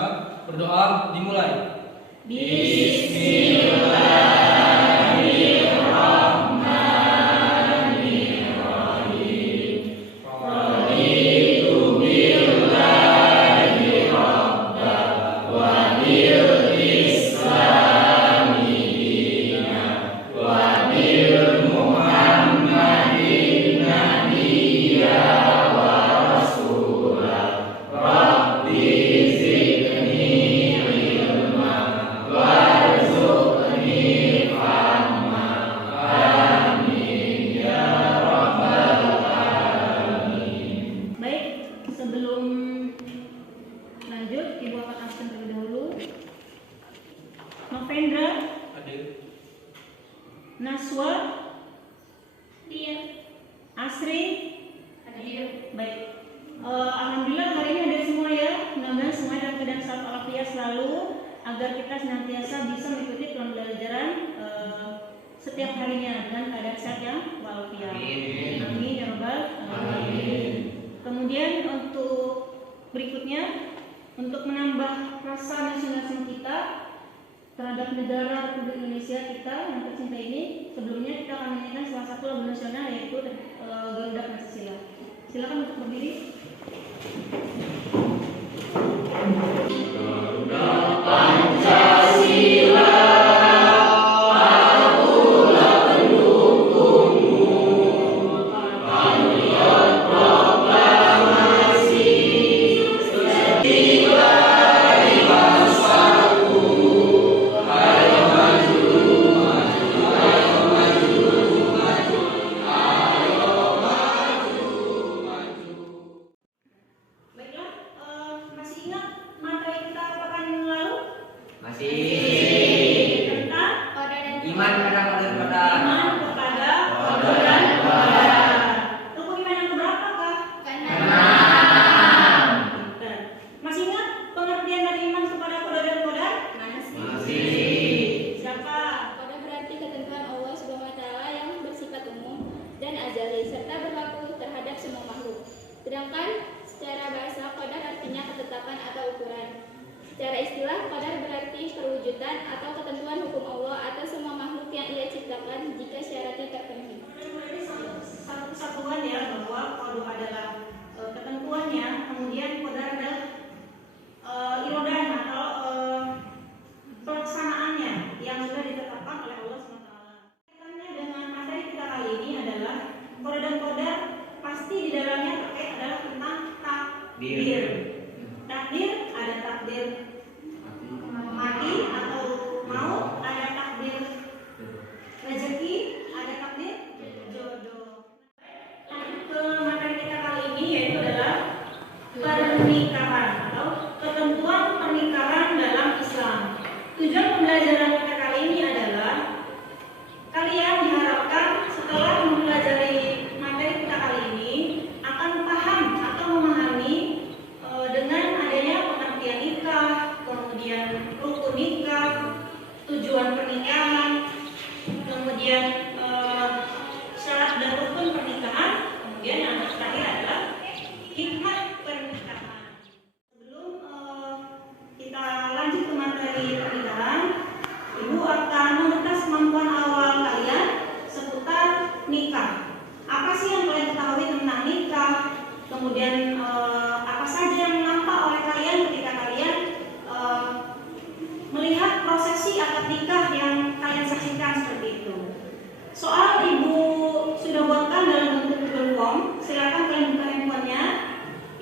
bersama-sama. Berdoa dimulai. Sebelum lanjut, Ibu akan absen terlebih dahulu. Novendra, Hadir. Naswa, Iya. Asri, Hadir. baik. Alhamdulillah hari ini hadir semua ya. Mudah-mudahan semua dalam keadaan sehat walafiat selalu, agar kita senantiasa bisa mengikuti pembelajaran setiap harinya dengan keadaan sehat yang walafiat. Amin ya rabbal alamin. Kemudian untuk berikutnya, untuk menambah rasa nasionalisme kita terhadap negara Republik Indonesia kita yang tercinta ini, sebelumnya kita akan menyanyikan salah satu lagu nasional, yaitu Garuda Pancasila. Silakan untuk berdiri. Baiklah, masih ingat materi kita pekan lalu? Masih. Tentang Iman kepada kodar kodar. iman kepada kodar dan kodar. Rukun iman yang keberapa, Kak? Enam. Pintar. Masih ingat pengertian dari iman kepada kodar dan kodar? Masih. Siapa? Qadar berarti ketentuan Allah Subhanahu wa taala yang bersifat umum dan azali serta berlaku terhadap semua makhluk. Sedangkan secara bahasa qadar artinya ketetapan atau ukuran. Secara istilah qadar berarti perwujudan atau ketentuan hukum Allah atas semua makhluk yang Ia ciptakan jika syaratnya terpenuhi. Berarti satu kesatuan ya, bahwa qada adalah ketentuannya, kemudian kodar adalah irodah atau pelaksanaannya yang sudah ditetapkan oleh Allah SWT. Kaitannya dengan materi kita kali ini adalah kodar dan kodar pasti di dalamnya terkait adalah tentang takdir. Takdir, ada takdir mati atau maut, ada takdir rezeki, ada takdir jodoh. Lanjut ke materi kita kali ini, yaitu adalah pernikahan atau ketentuan pernikahan dalam Islam. Tujuan pembelajaran kita kali ini adalah kalian diharapkan setelah mempelajari materi kita kali ini akan paham atau memahami dengan adanya pengertian nikah, kemudian rukun nikah, tujuan pernikahan, kemudian syarat dan rukun pernikahan, kemudian yang terakhir adalah hikmah pernikahan. Sebelum kita lanjut ke materi pernikahan, Ibu akan mengetes kemampuan awal kalian seputar nikah. Apa sih yang kalian ketahui tentang nikah? Kemudian apa saja yang nampak oleh kalian ketika kalian melihat prosesi akad nikah yang kalian saksikan seperti itu. Soal Ibu sudah buatkan dalam bentuk Google Form, silakan kalian buka handphonenya.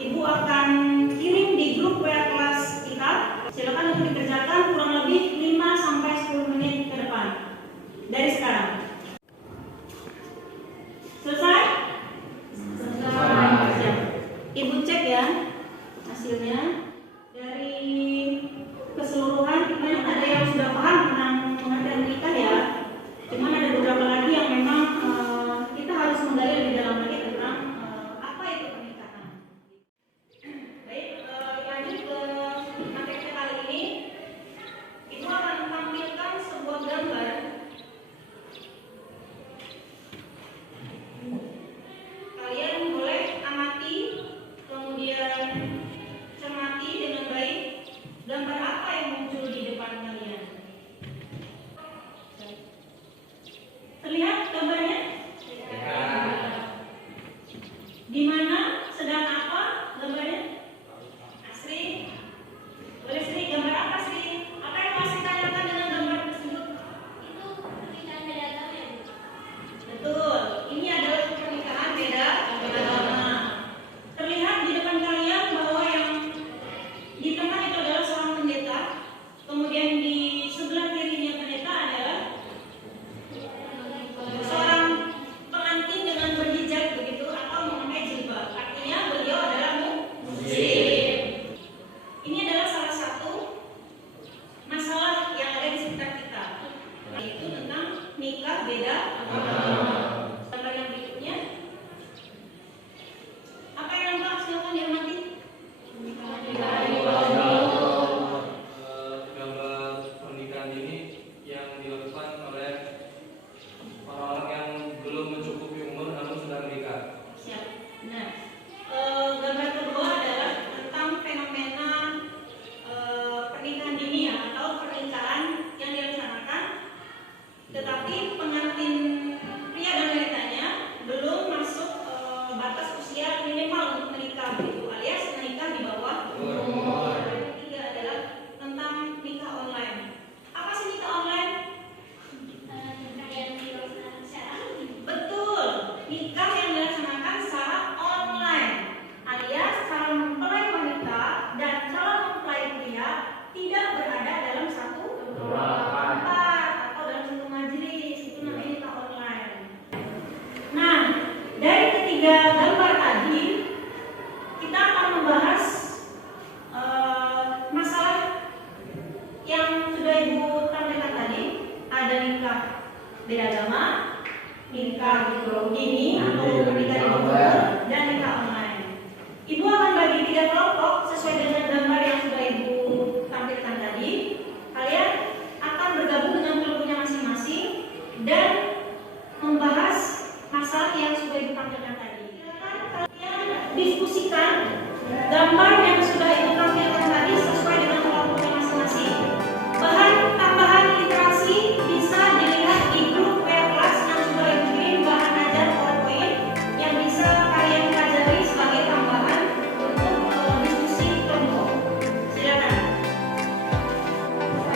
Ibu akan kirim di grup WA kelas kita. Silakan untuk dikerjakan kurang lebih 5-10 menit ke depan dari sekarang. Selesai? Selesai. Siap. Ibu cek ya. Masih pernikahan dini ya, atau pernikahan yang direncanakan tetapi pengantin pria dan wanitanya belum masuk batas usia minimal untuk menikah gitu, alias menikah di bawah umur. Yang ketiga adalah tentang nikah online. Apa sih nikah online? Betul, nikah yang dilaksanakan secara online, alias calon mempelai wanita dan calon mempelai pria tidak berada dalam satu tempat atau dalam satu majelis. Itu namanya nikah online. Nah, dari ketiga gambar tadi kita akan membahas masalah yang sudah Ibu tampilkan tadi. Ada nikah beda agama, nikah dini atau nikah di bawah umur, dan nikah online. Ibu akan bagi 3 kelompok sesuai dengan gambar yang sudah Ibu tampilkan tadi. Kalian akan bergabung dengan kelompoknya masing-masing dan membahas masalah yang sudah Ibu tampilkan tadi. Silakan kalian diskusikan gambar yang sudah Ibu tampilkan tadi sesuai dengan kelompoknya masing-masing. Bahan tambahan literasi bisa dilihat di grup WA kelas yang sudah Ibu kirim bahan ajar PowerPoint yang bisa kalian pelajari sebagai tambahan untuk diskusi kelompok. Silakan.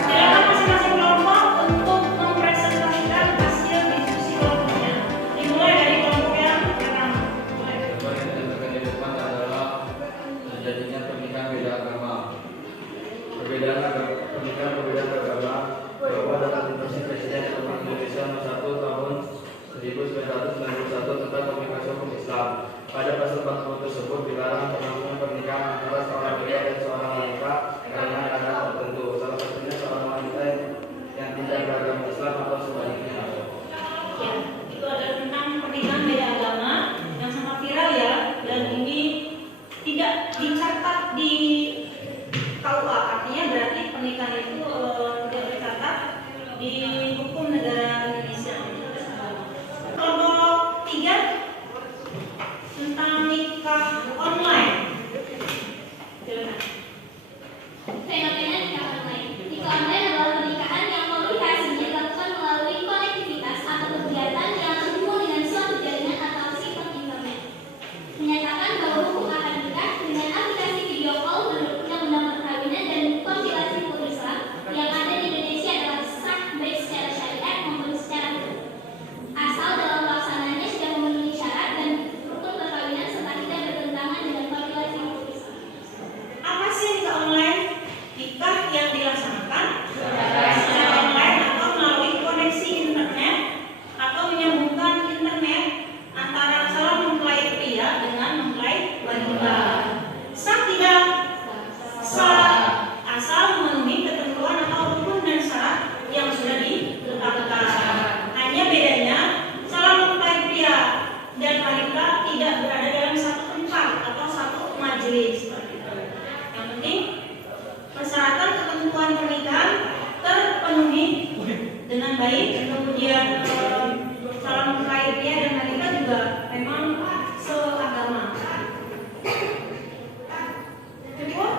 Silakan masing-masing kelompok untuk mempresentasikan hasil diskusi kelompoknya. Dimulai dari kelompok yang pertama. Mulai. Gambar yang ditampilkan di depan adalah terjadinya pernikahan beda agama. Pernikahan berbeda agama bahwa dalam Instruksi Presiden Republik Indonesia Nomor 1 Tahun 1991 tentang Komunikasi Hukum Islam. Pada pasal 40 tersebut dilarang terlangsung pernikahan antara seorang pria dan seorang wanita karena alasan tertentu. Salah satunya seorang wanita yang tidak beragama Islam atau sebaliknya. Ya, itu adalah tentang pernikahan beda agama yang sangat viral ya, dan ini tidak dicatat di KUA, artinya berarti pernikahan itu tidak tercatat di hukum negara Indonesia. Kelompok 3 tentang nikah online. Silakan. Fenomena nikah online. Nikah online adalah pernikahan yang komunikasinya dilakukan melalui konektivitas atau kegiatan yang terhubung dengan suatu jaringan atau sistem internet. Menyatakan bahwa hukum akad nikah dengan aplikasi video call menurut Undang-Undang Perkawinan dan kompilasi hukum Islam yang ada di Indonesia adalah sah baik secara syariat maupun secara hukum. Asal dalam pelaksanaannya sudah memenuhi syarat dan rukun perkawinan serta tidak bertentangan dengan kompilasi hukum Islam. Apa sih nikah online? Nikah yang dilaksanakan secara online atau melalui koneksi internet atau menyambungkan internet antara calon mempelai pria dengan mempelai wanita. Sah tidak? Sah, asal memenuhi ketentuan atau rukun dan syarat yang sudah ditetapkan. Hanya bedanya calon mempelai pria dan wanita tidak berada dalam satu tempat atau satu majelis seperti itu. Yang penting persyaratan ketentuan pernikahan terpenuhi dengan baik, dan kemudian calon mempelai pria dan wanita juga memang seagama. Cukup?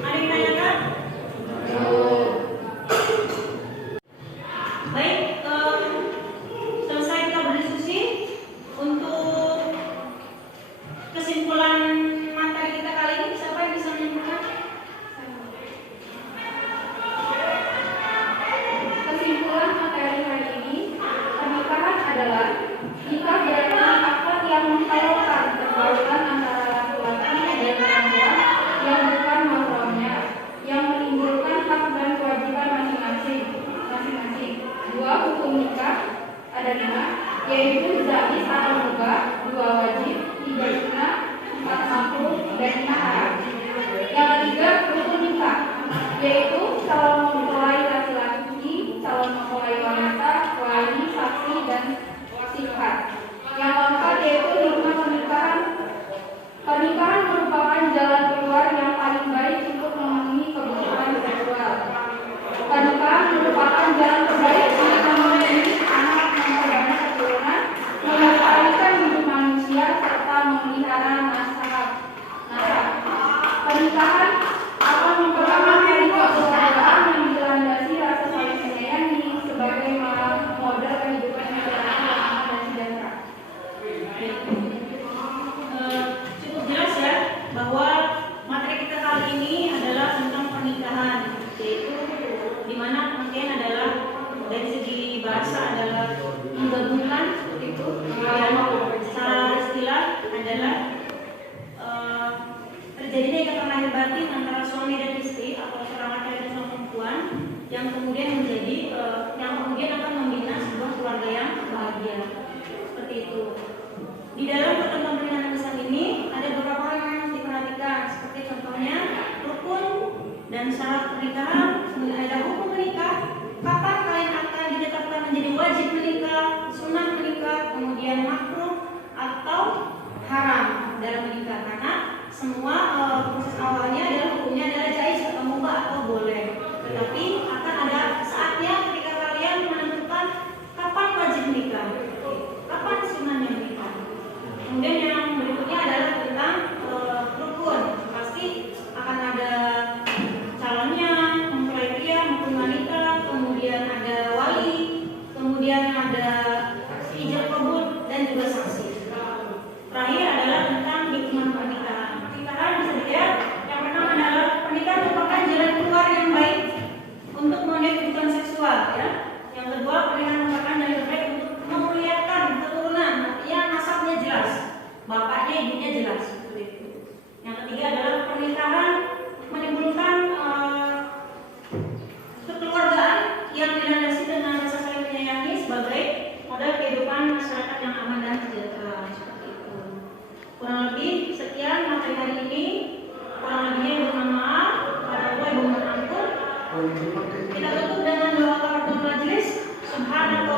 Ada yang ditanyakan? Baik, selesai kita berdiskusi. Untuk kesimpulan materi kita kali ini, siapa yang bisa menyimpulkan? Kesimpulan materi hari ini bahasa adalah menggabungkan seperti itu. Kemudian secara istilah adalah terjadinya ikatan lahir batin antara suami dan istri atau seorang laki-laki dan seorang perempuan yang kemudian menjadi yang kemudian akan membina sebuah keluarga yang bahagia. Seperti itu. Di dalam ketentuan pernikahan Islam ini ada beberapa hal yang harus diperhatikan, seperti contohnya rukun dan syarat pernikahan, kemudian ada hukum menikah, kapan kalian akan ditetapkan menjadi wajib menikah, sunnah menikah, kemudian makruh atau haram dalam menikah, karena semua proses awalnya adalah hukumnya adalah jaiz atau mubah atau boleh, tetapi akan ada saatnya ketika kalian menentukan kapan wajib menikah, kapan sunnahnya menikah. Kemudian yang berikutnya adalah tentang rukun, pasti akan ada calonnya, mempelai pria maupun wanita, kemudian ada wali, kemudian ada ijab kabul dan juga saksi. Terakhir adalah tentang hikmah pernikahan. Pernikahan bisa dilihat yang pertama adalah pernikahan merupakan jalan keluar yang baik untuk memenuhi kebutuhan seksual, ya. Yang kedua, pernikahan merupakan jalan terbaik untuk memuliakan keturunan, artinya nasabnya jelas, bapaknya ibunya jelas, seperti itu. Yang ketiga adalah pernikahan menimbulkan kekeluargaan yang dilandasi dengan rasa saling menyayangi sebagai modal kehidupan masyarakat yang aman dan sejahtera, seperti itu. Kurang lebih sekian materi hari ini. Kurang lebihnya ibu mohon maaf, pada Allah ibu mohon ampun. Kita tutup dengan doa kafaratul majelis. Subhanallah.